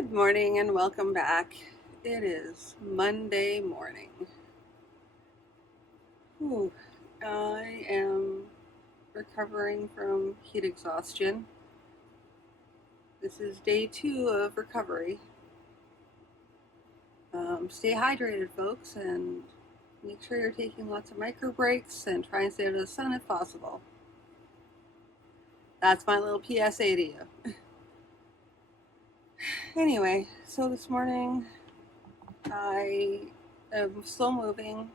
Good morning and welcome back. It is Monday morning. Whew. I am recovering from heat exhaustion. This is day 2 of recovery. Stay hydrated, folks, and make sure you're taking lots of micro breaks and try and stay out of the sun if possible. That's my little PSA to you. Anyway, so this morning I am slow moving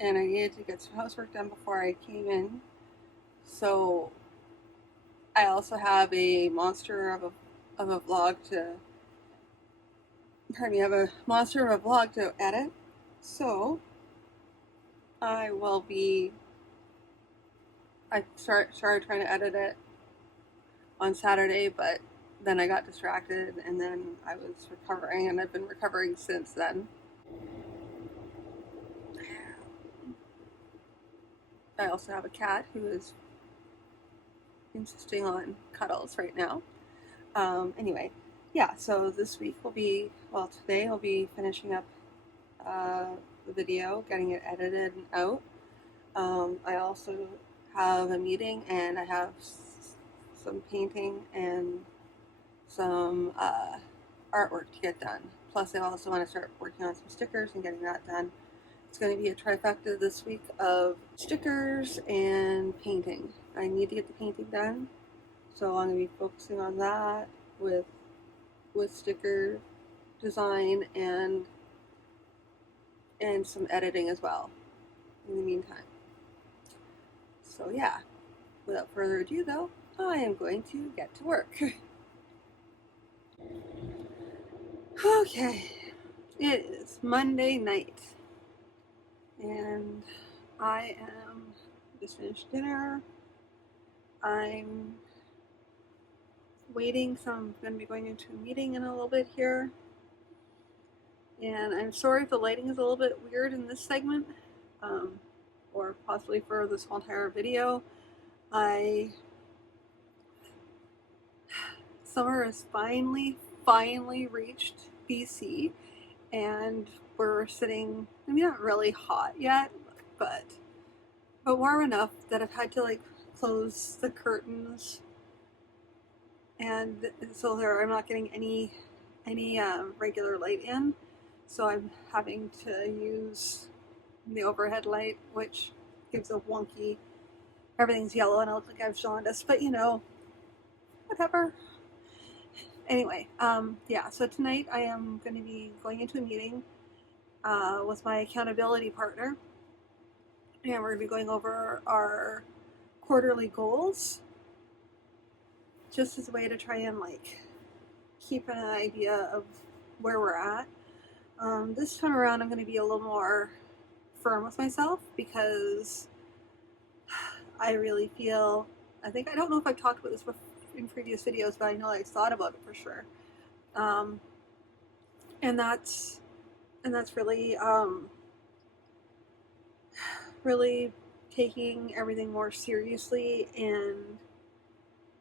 and I needed to get some housework done before I came in. So I also have a monster of a vlog to, pardon me, I have a monster of a vlog to edit. So I will be, I started trying to edit it on Saturday, but then I got distracted and then I was recovering and I've been recovering since then. I also have a cat who is insisting on cuddles right now. Anyway, yeah, so this week will be, well, today I'll be finishing up the video, getting it edited and out. I also have a meeting and I have some painting and some artwork to get done. Plus, I also want to start working on some stickers and getting that done. It's going to be a trifecta this week of stickers and painting. I need to get the painting done, so I'm going to be focusing on that with sticker design and some editing as well in the meantime. So yeah, without further ado though, I am going to get to work. Okay, it is Monday night and I am just finished dinner. I'm waiting, so I'm going to be going into a meeting in a little bit here. And I'm sorry if the lighting is a little bit weird in this segment, or possibly for this whole entire video. Summer has finally reached BC, and we're sitting, I mean, not really hot yet, but warm enough that I've had to like close the curtains, and so I'm not getting any regular light in. So I'm having to use the overhead light, which gives a wonky, everything's yellow and I look like I have jaundice, but you know, whatever. Anyway, yeah, so tonight I am going to be going into a meeting with my accountability partner, and we're going to be going over our quarterly goals, just as a way to try and like keep an idea of where we're at. This time around I'm going to be a little more firm with myself because I really feel, I don't know if I've talked about this in previous videos, but I know I've thought about it for sure. And that's really, really taking everything more seriously and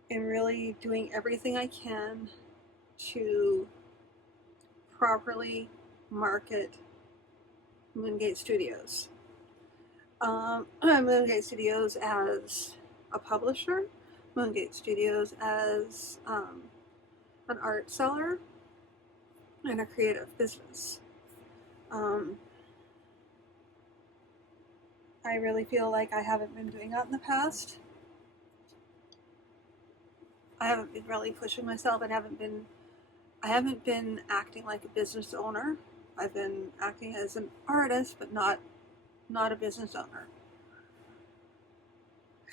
really doing everything I can to properly market Moongate Studios. Moongate Studios as a publisher, Moongate Studios as an art seller, and a creative business. I really feel like I haven't been doing that in the past. I haven't been really pushing myself and I haven't been acting like a business owner. I've been acting as an artist, but not a business owner.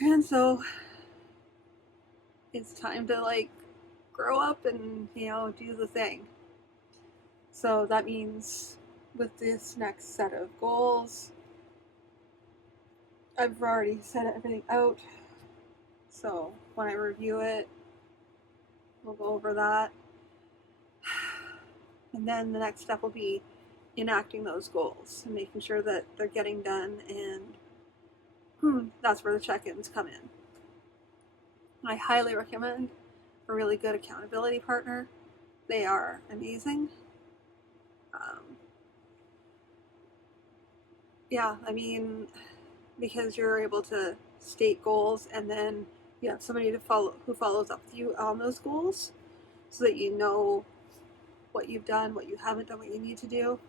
And so it's time to like grow up and, you know, do the thing. So that means with this next set of goals, I've already set everything out. So when I review it, we'll go over that. And then the next step will be enacting those goals and making sure that they're getting done, and that's where the check-ins come in. I highly recommend a really good accountability partner. They are amazing. Yeah, I mean, because you're able to state goals and then you have somebody to follow who follows up with you on those goals so that you know what you've done, what you haven't done, what you need to do.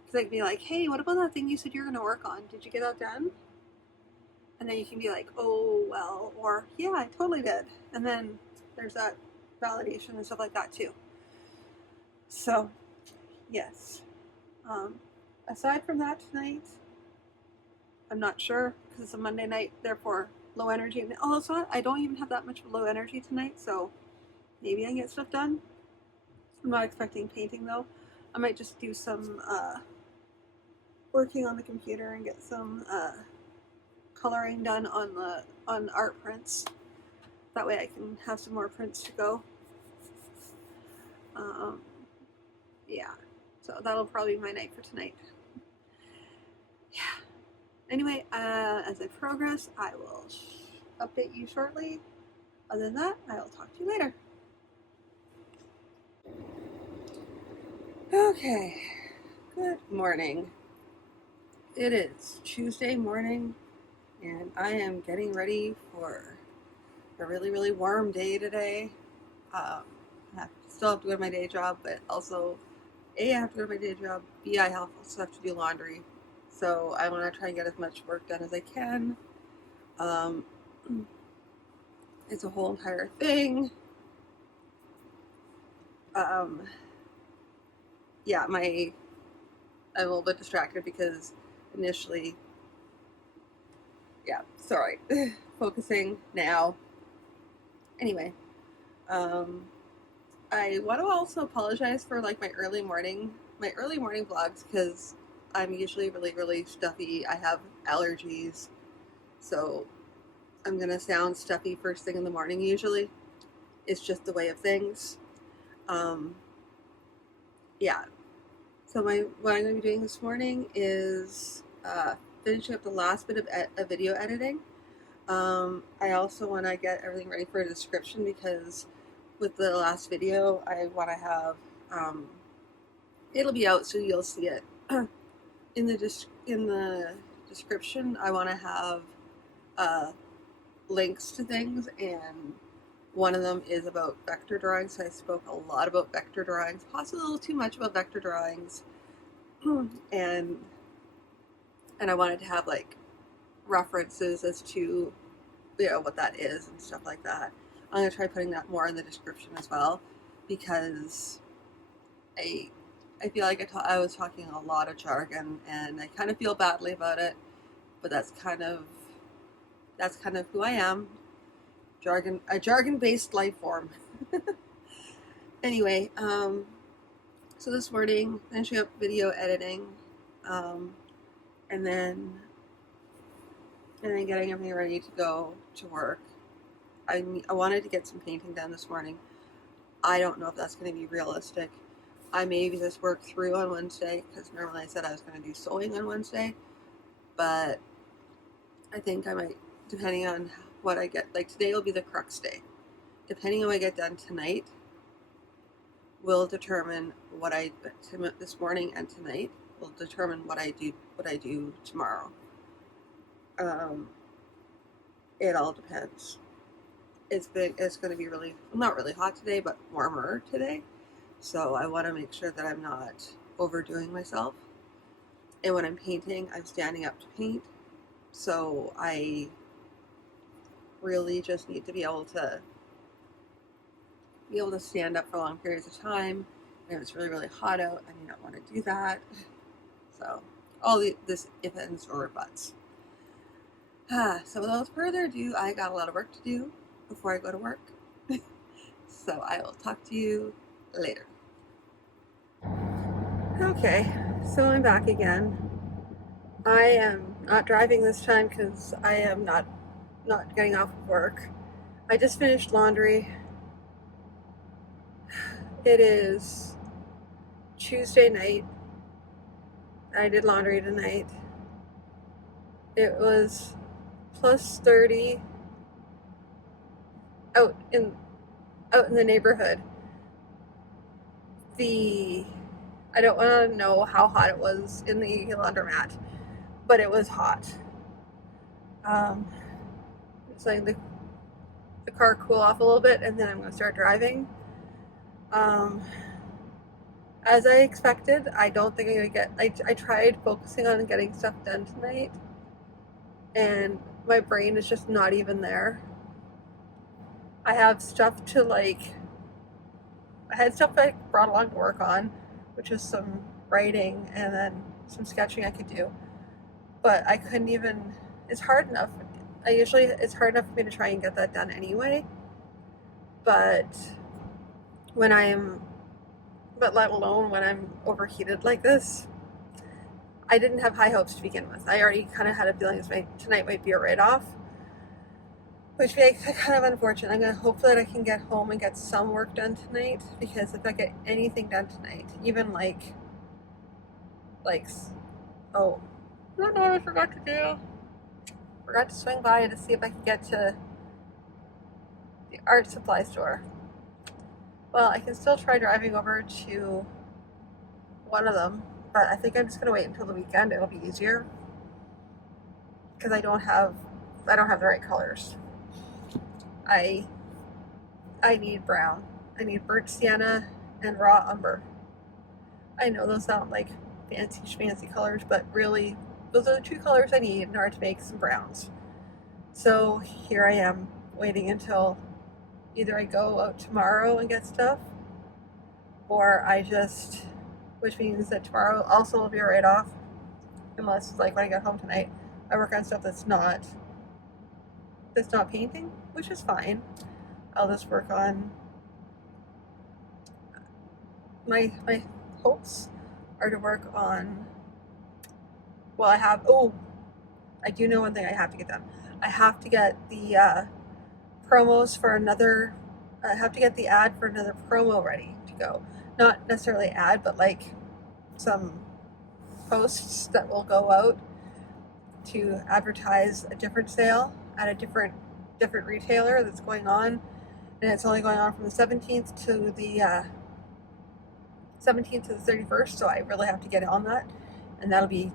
Because they can be like, hey, what about that thing you said you're going to work on? Did you get that done? And then you can be like, oh, well, or yeah, I totally did. And then there's that validation and stuff like that too. So, yes. Aside from that tonight, I'm not sure because it's a Monday night, therefore low energy. Oh, it's not. I don't even have that much low energy tonight, so maybe I can get stuff done. I'm not expecting painting though. I might just do some working on the computer and get some coloring done on art prints. That way I can have some more prints to go. Yeah, so that'll probably be my night for tonight. Yeah. Anyway, as I progress, I will update you shortly. Other than that, I will talk to you later. Okay, good morning. It is Tuesday morning, and I am getting ready for a really, really warm day today. I still have to go to my day job, but also, A, I have to go to my day job, B, I also have to do laundry. So I want to try and get as much work done as I can. It's a whole entire thing. Yeah, I'm a little bit distracted because initially, yeah, sorry, focusing now. Anyway, I want to also apologize for like my early morning vlogs because I'm usually really, really stuffy. I have allergies, so I'm gonna sound stuffy first thing in the morning usually. It's just the way of things. Yeah. So what I'm going to be doing this morning is finishing up the last bit of video editing. I also want to get everything ready for a description because with the last video, I want to have it'll be out so you'll see it in the description. I want to have links to things, and one of them is about vector drawings. So I spoke a lot about vector drawings, possibly a little too much about vector drawings, and I wanted to have like references as to what that is and stuff like that. I'm gonna try putting that more in the description as well because I feel like I was talking a lot of jargon and I kind of feel badly about it, but that's kind of who I am. A jargon-based life form. Anyway, so this morning, finishing up video editing, and then getting everything ready to go to work. I wanted to get some painting done this morning. I don't know if that's going to be realistic. I may just work through on Wednesday because normally I said I was going to do sewing on Wednesday, but I think I might, depending on what I get. Like today will be the crux day. Depending on what I get done tonight, will determine what I this morning and tonight will determine what I do tomorrow. It all depends. It's going to be really, not really hot today, but warmer today. So I want to make sure that I'm not overdoing myself. And when I'm painting, I'm standing up to paint. So I really just need to be able to stand up for long periods of time. And if it's really, really hot out, I may not want to do that. So all this if ands or buts. So without further ado, I got a lot of work to do before I go to work. So I will talk to you later. Okay, so I'm back again. I am not driving this time because I am not getting off of work. I just finished laundry. It is Tuesday night. I did laundry tonight. It was plus 30 out in the neighborhood. I don't want to know how hot it was in the laundromat, but it was hot. Um, it's letting the car cool off a little bit, and then I'm going to start driving. Um, as I expected, I don't think I'm going to get. I tried focusing on getting stuff done tonight, and my brain is just not even there. I have stuff to I had stuff I brought along to work on, which was some writing and then some sketching I could do. But I couldn't even, it's hard enough. It's hard enough for me to try and get that done anyway. But when let alone when I'm overheated like this, I didn't have high hopes to begin with. I already kind of had a feeling tonight might be a write-off, which makes it kind of unfortunate. I'm going to hope that I can get home and get some work done tonight, because if I get anything done tonight, even oh, I don't know what I forgot to do. Forgot to swing by to see if I could get to the art supply store. Well, I can still try driving over to one of them, but I think I'm just going to wait until the weekend. It'll be easier, because I don't have the right colors. I need brown. I need burnt sienna and raw umber. I know those sound like fancy colors, but really, those are the two colors I need in order to make some browns. So here I am, waiting until either I go out tomorrow and get stuff, or which means that tomorrow also will be a write-off, unless when I get home tonight, I work on stuff that's not painting, which is fine. I'll just work on my hopes are to work on. Well, I do know one thing I have to get done. I have to get the promos for another. I have to get the ad for another promo ready to go. Not necessarily ad, but some posts that will go out to advertise a different sale at a different retailer that's going on, and it's only going on from the 17th to the 31st. So I really have to get on that, and that'll be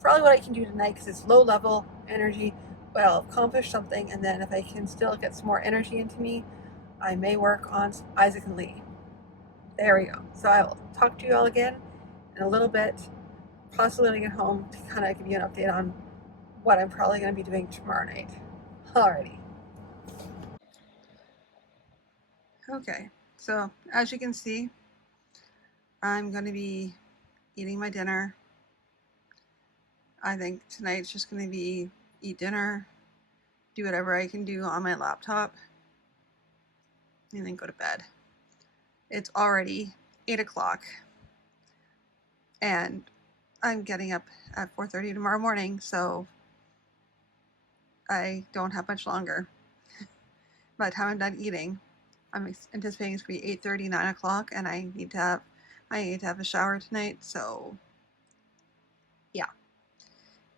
probably what I can do tonight, because it's low level energy, but I'll accomplish something. And then if I can still get some more energy into me, I may work on Isaac and Lee. There we go. So I will talk to you all again in a little bit, possibly when I get home, to kind of give you an update on what I'm probably going to be doing tomorrow night. Alrighty. Okay, so as you can see, I'm going to be eating my dinner. I think tonight's just going to be eat dinner, do whatever I can do on my laptop, and then go to bed. It's already 8 o'clock, and I'm getting up at 4:30 tomorrow morning, so I don't have much longer. By the time I'm done eating, I'm anticipating it's going to be 8:30, 9 o'clock, and I need to have a shower tonight, so yeah.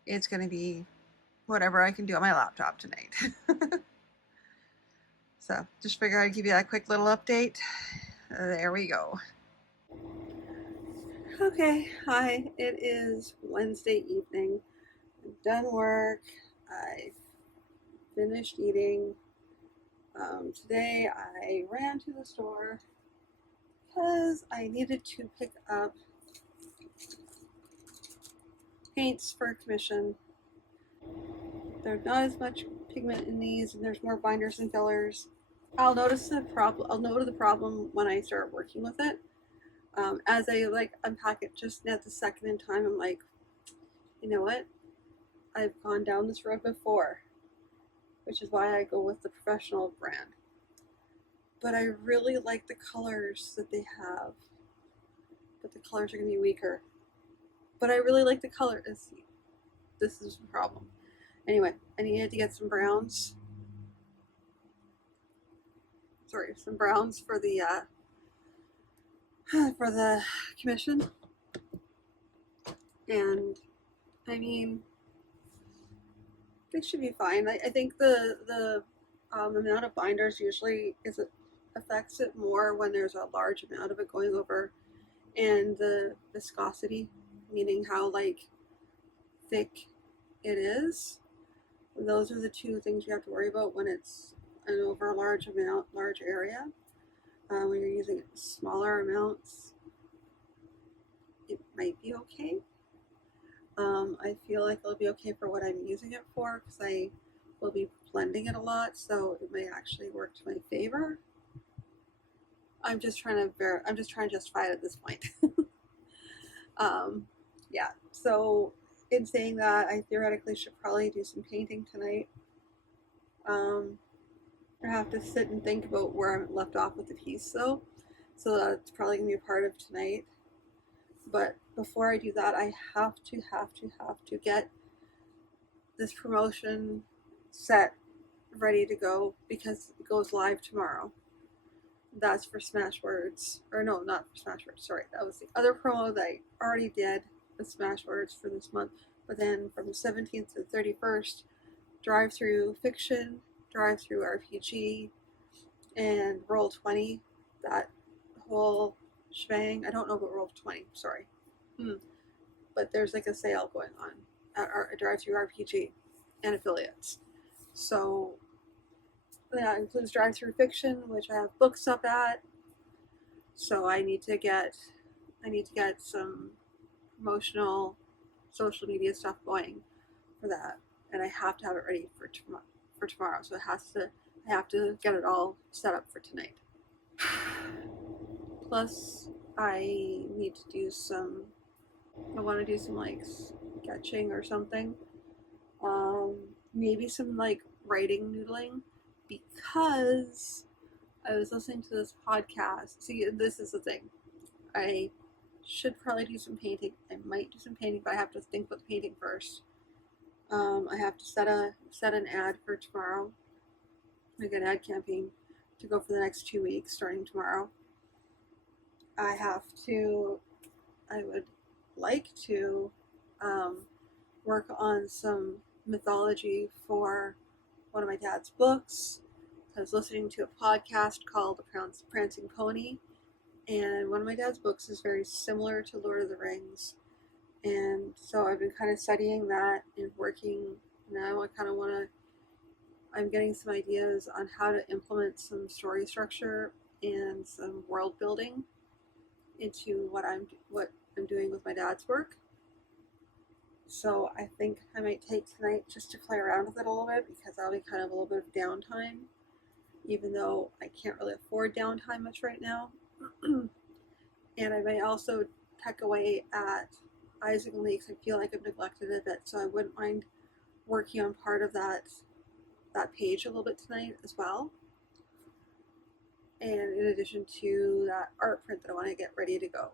It's going to be whatever I can do on my laptop tonight. So just figure I'd give you that quick little update. There we go. Okay, hi. It is Wednesday evening. I'm done work. I finished eating. Today I ran to the store because I needed to pick up paints for a commission. There's not as much pigment in these, and there's more binders and fillers. I'll note the problem when I start working with it. As I unpack it just at the second in time, I'm like, you know what? I've gone down this road before, which is why I go with the professional brand. But I really like the colors that they have, but the colors are going to be weaker. But I really like the color. This is the problem. Anyway, I needed to get some browns. Some browns for the commission. And I mean, they should be fine. I think the amount of binders usually affects it more when there's a large amount of it going over and the viscosity, meaning how like thick it is. Those are the two things you have to worry about when it's an over a large area. When you're using smaller amounts, it might be okay. I feel like it'll be okay for what I'm using it for because I will be blending it a lot, so it may actually work to my favor. I'm just trying to justify it at this point. Yeah. So in saying that, I theoretically should probably do some painting tonight. I have to sit and think about where I'm left off with the piece though, so that's probably gonna be a part of tonight. But before I do that, I have to get this promotion set ready to go because it goes live tomorrow. That's for Smashwords. Or no, not for Smashwords. Sorry, that was the other promo that I already did with Smashwords for this month. But then from the 17th to the 31st, Drive Through Fiction, Drive Through RPG, and Roll20. That whole shebang. I don't know about Roll20. Sorry. But there's like a sale going on at our Drive Through RPG and affiliates. So that includes Drive Through Fiction, which I have books up at. So I need to get some promotional social media stuff going for that, and I have to have it ready for tomorrow. So I have to get it all set up for tonight. Plus, I need to do some. I want to do some like sketching or something. Maybe some like writing noodling because I was listening to this podcast. See, this is the thing. I should probably do some painting. I might do some painting, but I have to think about the painting first. I have to set an ad for tomorrow, like an ad campaign to go for the next 2 weeks, starting tomorrow. I would like to work on some mythology for one of my dad's books. I was listening to a podcast called The Prancing Pony, and one of my dad's books is very similar to Lord of the Rings. And so I've been kind of studying that and working. Now I'm getting some ideas on how to implement some story structure and some world building into what I'm doing with my dad's work. So I think I might take tonight just to play around with it a little bit because that'll be kind of a little bit of downtime, even though I can't really afford downtime much right now. And I may also peck away at Isaac and Lee because I feel like I've neglected it a bit, so I wouldn't mind working on part of that page a little bit tonight as well. And in addition to that art print that I want to get ready to go.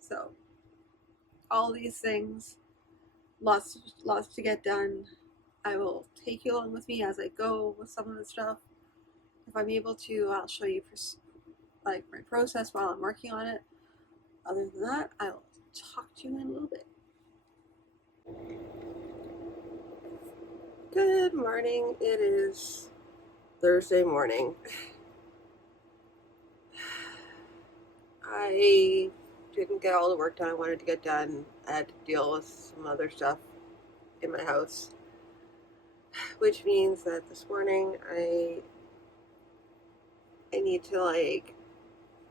So all these things, lots to get done. I will take you along with me as I go with some of the stuff. If I'm able to, I'll show you like my process while I'm working on it. Other than that, I'll talk to you in a little bit. Good morning. It is Thursday morning. I didn't get all the work done I wanted to get done. I had to deal with some other stuff in my house, which means that this morning I need to like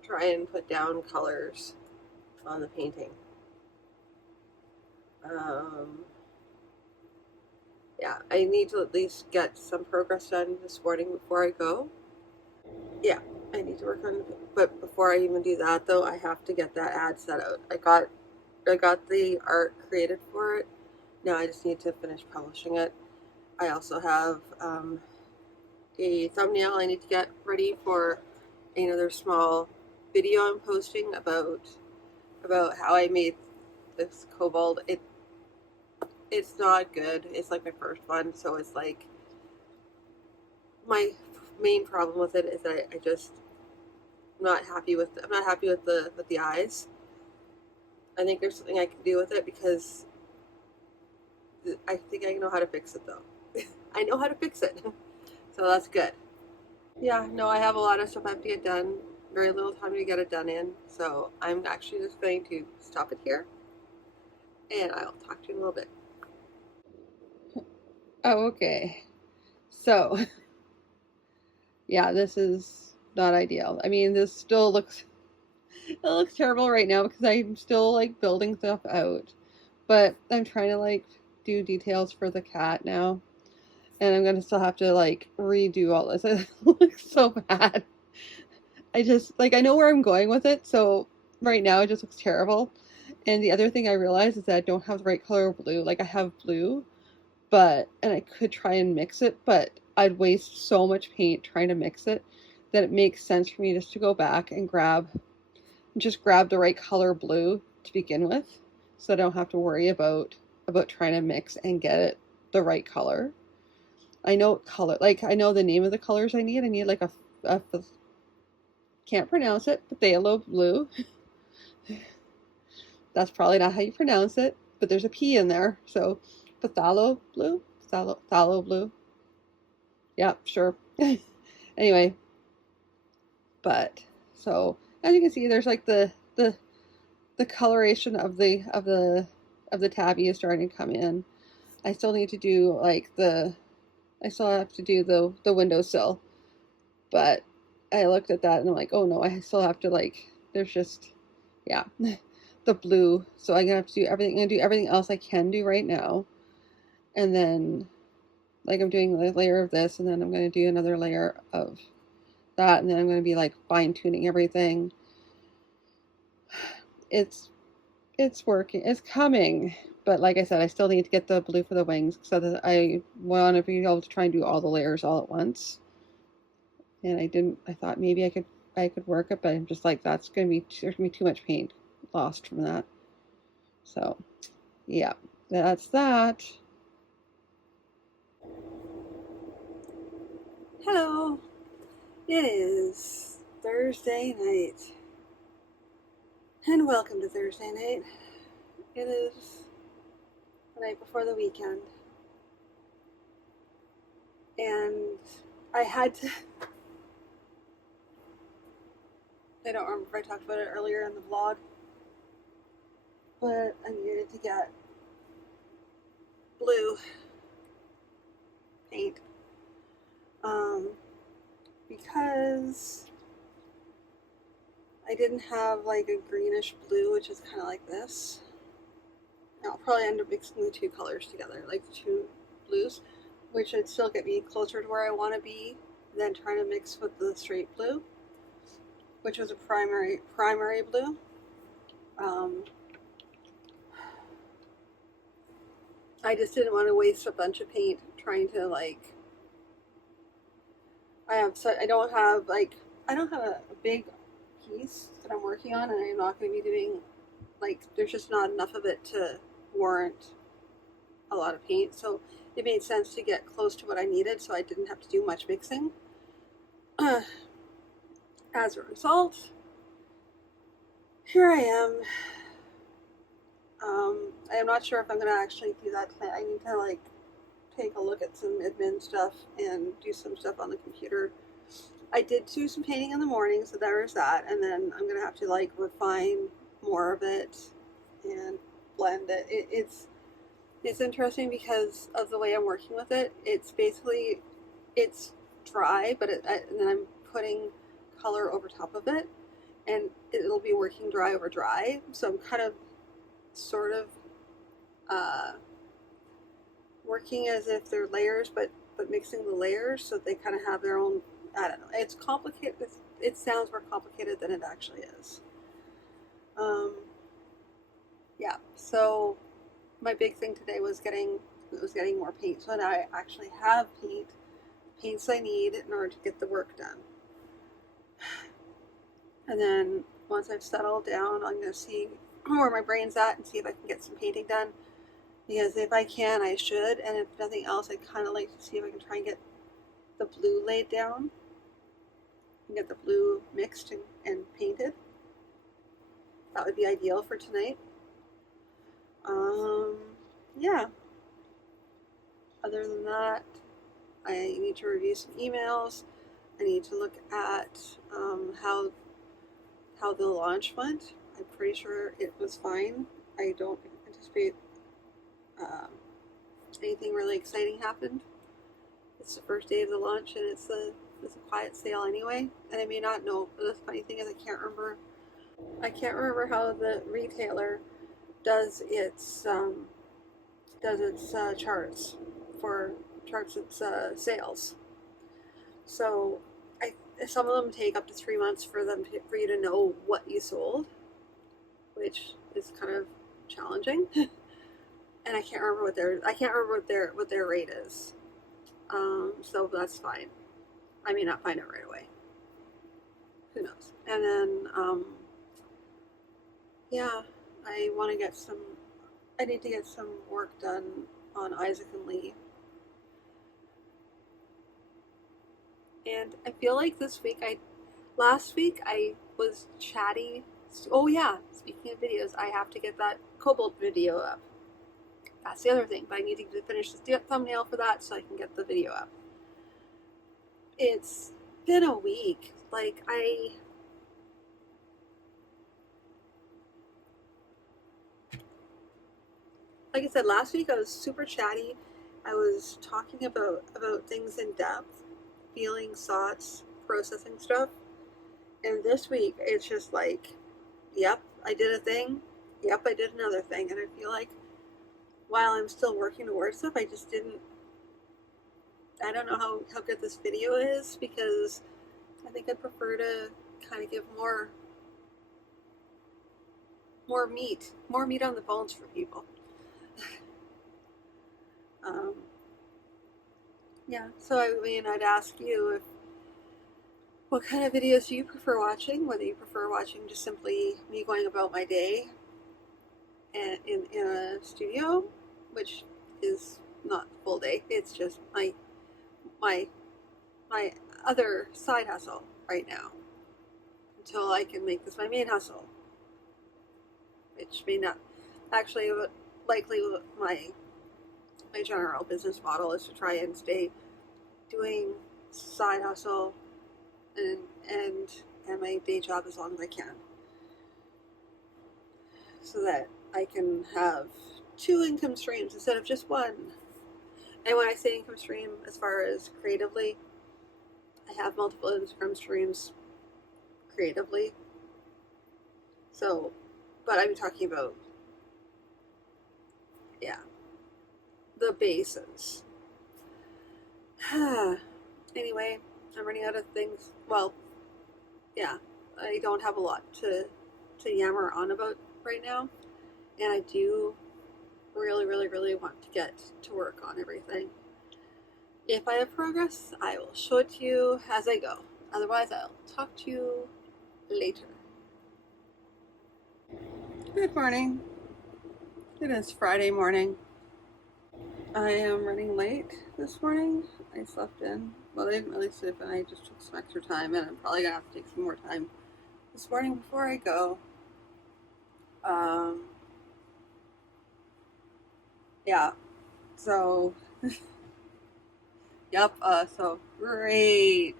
try and put down colors on the painting. Yeah, I need to at least get some progress done this morning before I go. Yeah, I need to work on it. But before I even do that, though, I have to get that ad set out. I got the art created for it. Now I just need to finish publishing it. I also have a thumbnail I need to get ready for another small video I'm posting about how I made this kobold. It's not good. It's like my first one, so it's like my main problem with it is that I'm not happy with the eyes. I think there's something I can do with it because I think I know how to fix it though. I know how to fix it, so that's good. Yeah, no, I have a lot of stuff I have to get done. very little time to get it done in. So I'm actually just going to stop it here and I'll talk to you in a little bit. Oh, okay. So, yeah, this is not ideal. I mean, this still looks it looks terrible right now because I'm still like building stuff out. But I'm trying to like do details for the cat now. And I'm gonna still have to like redo all this. It looks so bad. I just like I know where I'm going with it, so right now it just looks terrible. And the other thing I realized is that I don't have the right color of blue. Like I have blue, but and I could try and mix it, but I'd waste so much paint trying to mix it that it makes sense for me just to go back and grab the right color blue to begin with, so I don't have to worry about trying to mix and get it the right color. I know color, like I know the name of the colors I need. I need like a can't pronounce it, phthalo blue. That's probably not how you pronounce it, but there's a P in there. So phthalo blue, phthalo blue. Yeah, sure. Anyway, but so as you can see, there's like the coloration of the tabby is starting to come in. I still need to do like I still have to do the windowsill, but I looked at that and I'm like, oh no, I still have to like. There's just yeah, the blue. So I'm gonna have to do everything. I'm gonna do everything else I can do right now, and then like I'm doing a layer of this, and then I'm gonna do another layer of that, and then I'm gonna be like fine tuning everything. It's it's working. It's coming. But like I said, I still need to get the blue for the wings so that I want to be able to try and do all the layers all at once. And I didn't. I thought maybe I could work it, but I'm just like that's gonna be there's gonna be too much paint lost from that. So yeah, that's that. Hello. It is Thursday night. And welcome to Thursday night. It is the night before the weekend. And I had to I don't remember if I talked about it earlier in the vlog, but I needed to get blue paint. Because I didn't have like a greenish blue, which is kind of like this. I'll probably end up mixing the two colors together, like the two blues, which would still get me closer to where I want to be than trying to mix with the straight blue, which was a primary blue. Um, I just didn't want to waste a bunch of paint trying to like. I don't have a big piece that I'm working on, and I'm not going to be doing like there's just not enough of it to warrant a lot of paint. So it made sense to get close to what I needed, so I didn't have to do much mixing. As a result, here I am. I am not sure if I'm going to actually do that tonight. I need to like take a look at some admin stuff and do some stuff on the computer. I did do some painting in the morning, so there's that, and then I'm gonna have to like refine more of it and blend it. It's interesting because of the way I'm working with it. It's basically it's dry, but and then I'm putting color over top of it, and it'll be working dry over dry. So I'm kind of sort of uh, working as if they're layers, but mixing the layers so they kind of have their own. I don't know. It's complicated. It sounds more complicated than it actually is. Um, yeah. So my big thing today was getting more paint. So now I actually have paints I need in order to get the work done. And then once I've settled down, I'm gonna see where my brain's at and see if I can get some painting done. Because if I can, I should. And if nothing else, I'd kind of like to see if I can try and get the blue laid down and get the blue mixed and painted. That would be ideal for tonight. Um, yeah. Other than that, I need to review some emails. I need to look at how how the launch went. I'm pretty sure it was fine. I don't anticipate um, anything really exciting happened. It's the first day of the launch, and it's a quiet sale anyway. And I may not know. But the funny thing is, I can't remember. I can't remember how the retailer does its charts its sales. So some of them take up to 3 months for for you to know what you sold, which is kind of challenging. And I can't remember what their rate is. So that's fine. I may not find it right away. Who knows? And then yeah, I need to get some work done on Isaac and Lee. And I feel like last week I was chatty. Oh yeah, speaking of videos, I have to get that Cobalt video up. That's the other thing, but I need to finish the thumbnail for that so I can get the video up. It's been a week. Like I said, last week I was super chatty. I was talking about things in depth, feelings, thoughts, processing stuff. And this week it's just like, yep, I did a thing. Yep, I did another thing. And I feel like while I'm still working towards stuff, I don't know how good this video is, because I think I'd prefer to kind of give more meat on the bones for people. Yeah, so I'd ask you what kind of videos do you prefer watching? Whether you prefer watching just simply me going about my day and in a studio, which is not full day. It's just my other side hustle right now until I can make this my main hustle, which may not actually, likely my general business model is to try and stay doing side hustle and my day job as long as I can, so that I can have 2 income streams instead of just one. And when I say income stream, as far as creatively, I have multiple income streams creatively. So, but I'm talking about, yeah, the bases. Anyway, I'm running out of things. Well, yeah, I don't have a lot to yammer on about right now, and I do really, really, really want to get to work on everything. If I have progress, I will show it to you as I go. Otherwise, I'll talk to you later. Good morning. It is Friday morning. I am running late this morning. I slept in. Well, I didn't really sleep in. I just took some extra time, and I'm probably going to have to take some more time this morning before I go. Yeah. So, yep. So great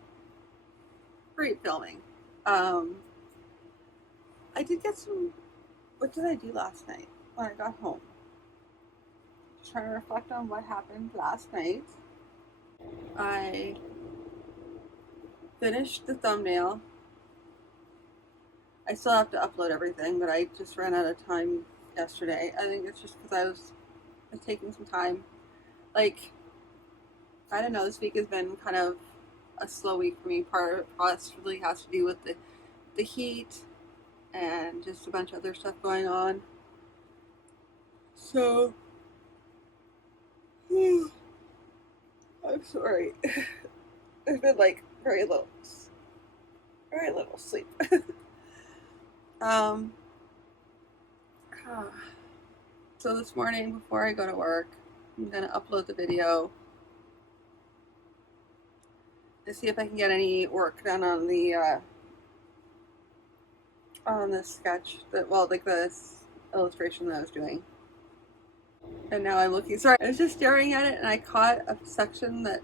filming. I did get some. What did I do last night when I got home? Just trying to reflect on what happened last night. I finished the thumbnail. I still have to upload everything, but I just ran out of time yesterday. I think it's just because I was taking some time. Like, I don't know, this week has been kind of a slow week for me. Part of it possibly has to do with the heat and just a bunch of other stuff going on. So, I'm sorry. There's been like very little sleep. So this morning before I go to work, I'm gonna upload the video and see if I can get any work done on the sketch this illustration that I was doing. And now I'm looking. Sorry, I was just staring at it, and I caught a section that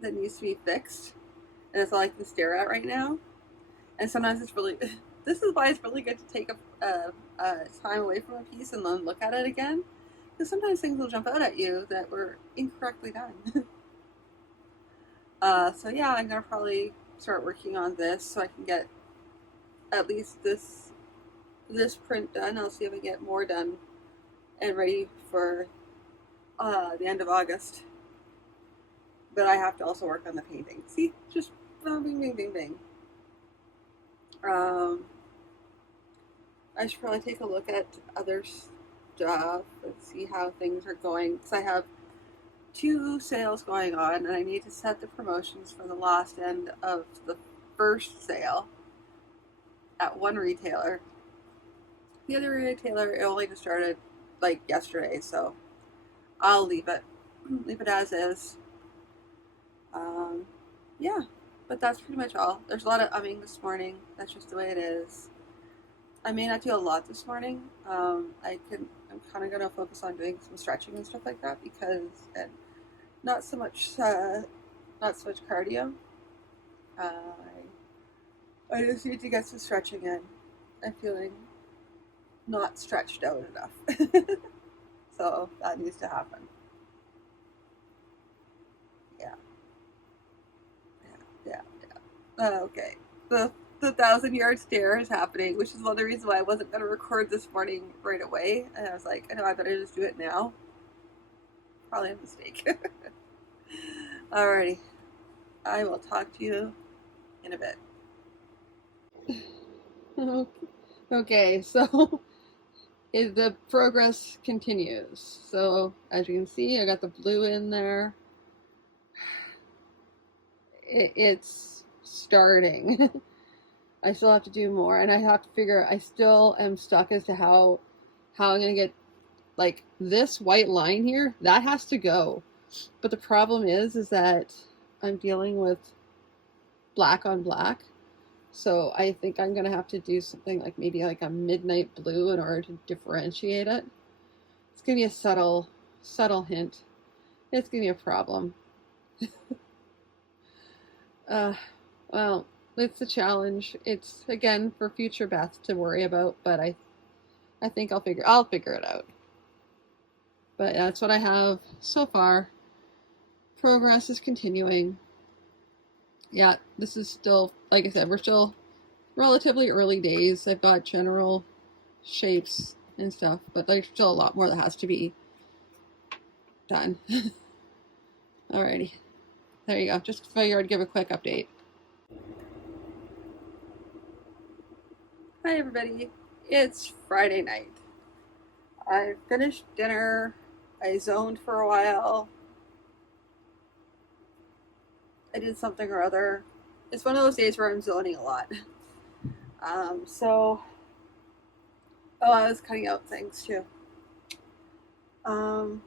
needs to be fixed, and it's all I can stare at right now. And sometimes it's this is why it's really good to take a time away from a piece and then look at it again, because sometimes things will jump out at you that were incorrectly done. So yeah, I'm gonna probably start working on this so I can get at least this print done. I'll see if I get more done and ready for the end of August. But I have to also work on the painting. See, just bing, bing, bing, bing. I should probably take a look at other stuff and see how things are going, because I have 2 sales going on and I need to set the promotions for the last end of the first sale at one retailer. The other retailer, it only just started like yesterday, so I'll leave it as is. Yeah, but that's pretty much all. There's a lot of umming this morning. That's just the way it is. I may not do a lot this morning. I'm kind of gonna focus on doing some stretching and stuff like that, because and not so much cardio. I just need to get some stretching in. I'm feeling not stretched out enough, so that needs to happen. Yeah. Okay. The 1,000-yard stare is happening, which is one of the reasons why I wasn't going to record this morning right away. And I was like, I know I better just do it now. Probably a mistake. Alrighty. I will talk to you in a bit. Okay, so the progress continues. So as you can see, I got the blue in there. It's starting. I still have to do more, and I have to figure. I still am stuck as to how I'm gonna get like this white line here. That has to go, but the problem is that I'm dealing with black on black, so I think I'm gonna have to do something like maybe like a midnight blue in order to differentiate it. It's gonna be a subtle hint. It's gonna be a problem. Well, it's a challenge. It's again for future Beth to worry about, but I think I'll figure it out. But that's what I have so far. Progress is continuing. Yeah, this is still, like I said, we're still relatively early days. I've got general shapes and stuff, but there's still a lot more that has to be done. Alrighty. There you go. Just figured I'd give a quick update. Hi everybody. It's Friday night. I finished dinner. I zoned for a while. I did something or other. It's one of those days where I'm zoning a lot. I was cutting out things too. I'm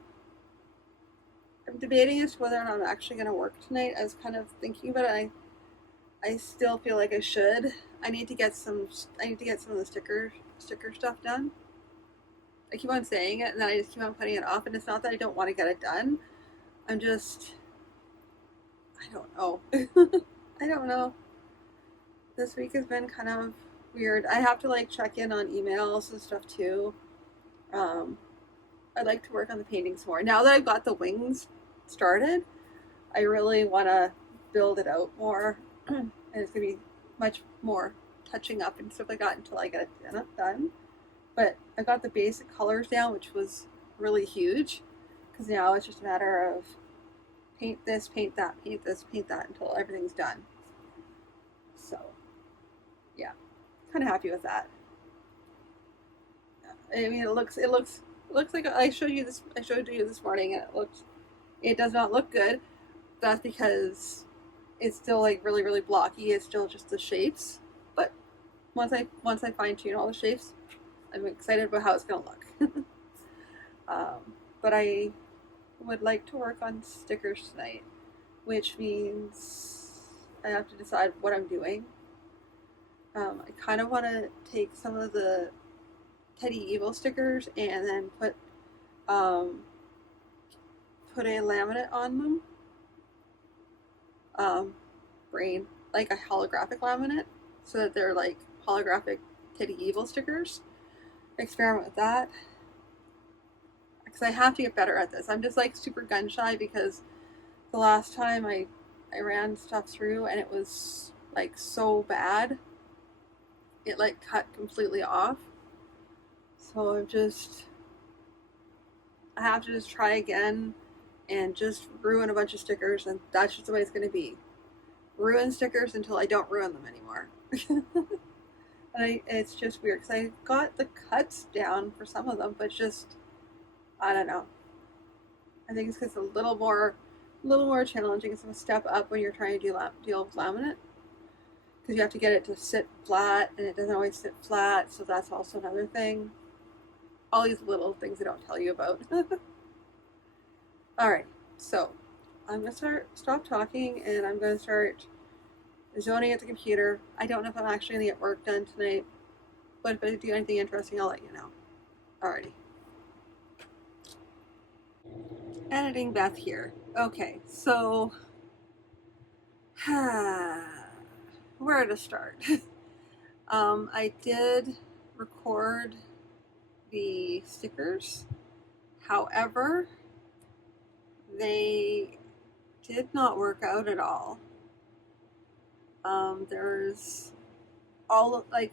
debating as to whether or not I'm actually going to work tonight. I was kind of thinking about it. I still feel like I should. I need to get some of the sticker stuff done. I keep on saying it, and then I just keep on putting it off. And it's not that I don't want to get it done. I don't know. I don't know. This week has been kind of weird. I have to like check in on emails and stuff too. I'd like to work on the paintings more. Now that I've got the wings started, I really want to build it out more. And it's going to be much more touching up and stuff like that until I get it done. But I got the basic colors down, which was really huge, because now it's just a matter of paint this, paint that, paint this, paint that until everything's done. So, yeah, kind of happy with that. I mean, it looks like I showed you this morning, and it does not look good. That's because it's still like really, really blocky. It's still just the shapes. But once I fine tune all the shapes, I'm excited about how it's gonna look. But I would like to work on stickers tonight, which means I have to decide what I'm doing. I kind of want to take some of the Teddy Evil stickers and then put a laminate on them. Brain, like a holographic laminate, so that they're like holographic Teddy Evil stickers. Experiment with that. Because I have to get better at this. I'm just like super gun shy because the last time I ran stuff through and it was like so bad. It like cut completely off. So I have to just try again and just ruin a bunch of stickers, and that's just the way it's going to be. Ruin stickers until I don't ruin them anymore. And it's just weird because I got the cuts down for some of them, but just, I don't know. I think it's because it's a little more challenging. It's a step up when you're trying to deal with laminate, because you have to get it to sit flat, and it doesn't always sit flat, so that's also another thing. All these little things they don't tell you about. Alright, so I'm going to stop talking, and I'm going to start zoning at the computer. I don't know if I'm actually going to get work done tonight, but if I do anything interesting, I'll let you know. Alrighty. Editing Beth here. Okay, so where to start? I did record the stickers. However, they did not work out at all. There's all like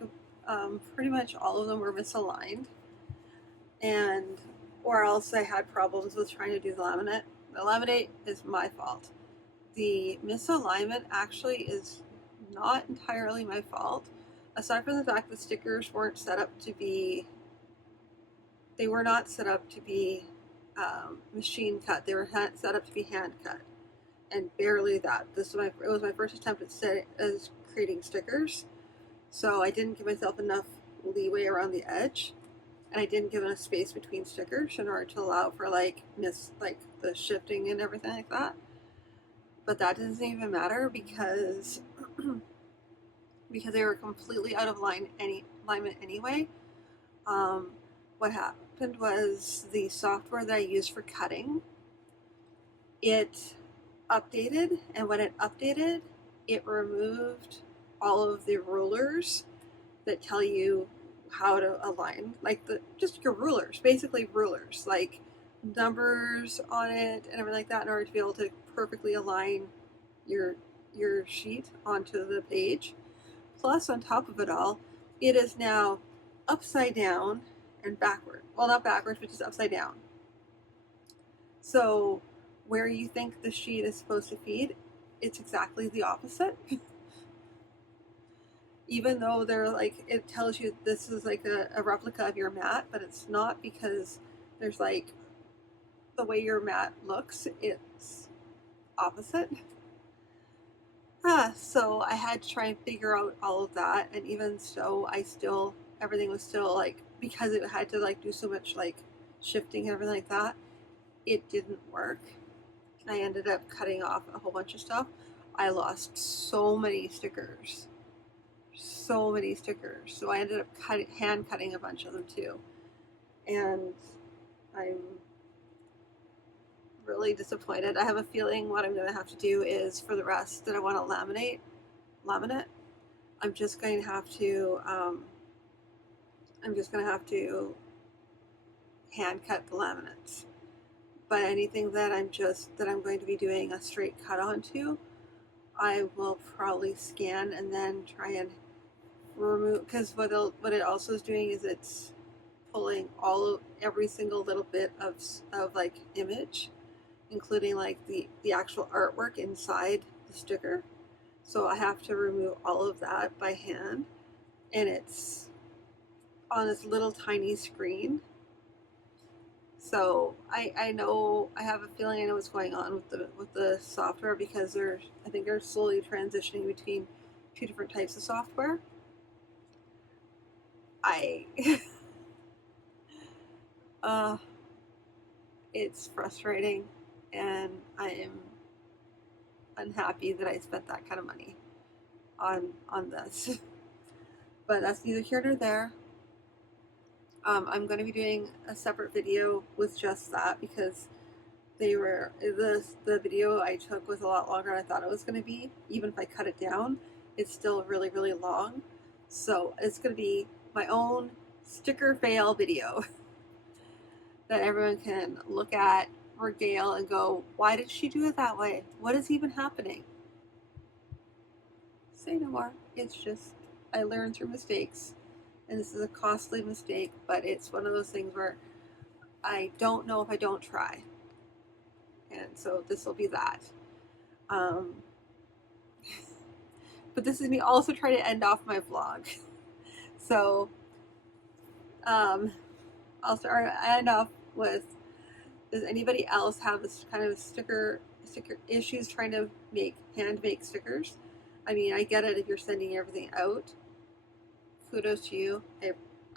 pretty much all of them were misaligned, and or else I had problems with trying to do the laminate. The laminate is my fault. The misalignment actually is not entirely my fault, aside from the fact that stickers weren't set up to be. They were not set up to be machine cut. They were set up to be hand cut, and barely that. It was my first attempt at creating stickers, so I didn't give myself enough leeway around the edge, and I didn't give enough space between stickers in order to allow for like the shifting and everything like that. But that doesn't even matter because they were completely out of alignment anyway. What happened was the software that I used for cutting, it updated, and when it updated, it removed all of the rulers that tell you how to align, like just your rulers, basically rulers, like numbers on it and everything like that, in order to be able to perfectly align your sheet onto the page. Plus, on top of it all, it is now upside down and backward. Well, not backwards, but just upside down. So where you think the sheet is supposed to feed, it's exactly the opposite. Even though they're like, it tells you this is like a replica of your mat, but it's not, because there's like the way your mat looks, it's opposite. So I had to try and figure out all of that, and even so, everything was still like, because it had to like do so much like shifting and everything like that, it didn't work. I ended up cutting off a whole bunch of stuff. I lost so many stickers. So I ended up hand cutting a bunch of them too. And I'm really disappointed. I have a feeling what I'm going to have to do is, for the rest that I want to laminate, I'm just going to have to hand cut the laminates. But anything that I'm going to be doing a straight cut onto, I will probably scan and then try and remove, because what it also is doing is it's pulling every single little bit of like image, including like the actual artwork inside the sticker. So I have to remove all of that by hand, and it's on this little tiny screen. So I have a feeling I know what's going on with the software, because I think they're slowly transitioning between two different types of software. It's frustrating, and I am unhappy that I spent that kind of money on this. But that's neither here nor there. I'm going to be doing a separate video with just that, because the video I took was a lot longer than I thought it was going to be. Even if I cut it down, it's still really, really long. So it's going to be my own sticker fail video that everyone can look at, regale, and go, why did she do it that way? What is even happening? Say no more. It's just, I learn through mistakes. And this is a costly mistake, but it's one of those things where I don't know if I don't try. And so this will be that. Um, but this is me also trying to end off my vlog. So I'll end off with, does anybody else have this kind of sticker issues trying to hand make stickers? I mean, I get it if you're sending everything out. Kudos to you.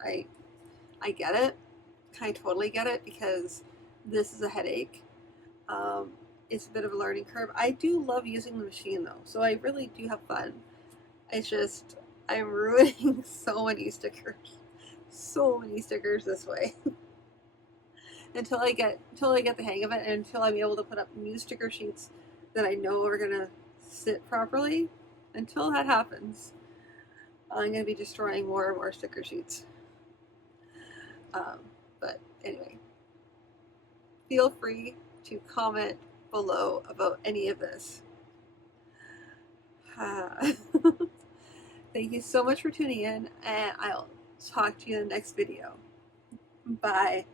I get it. I totally get it, because this is a headache. It's a bit of a learning curve. I do love using the machine though, so I really do have fun. It's just I'm ruining so many stickers this way. until I get the hang of it, and until I'm able to put up new sticker sheets that I know are gonna sit properly. Until that happens, I'm gonna be destroying more and more sticker sheets. But anyway, feel free to comment below about any of this. Thank you so much for tuning in, and I'll talk to you in the next video. Bye.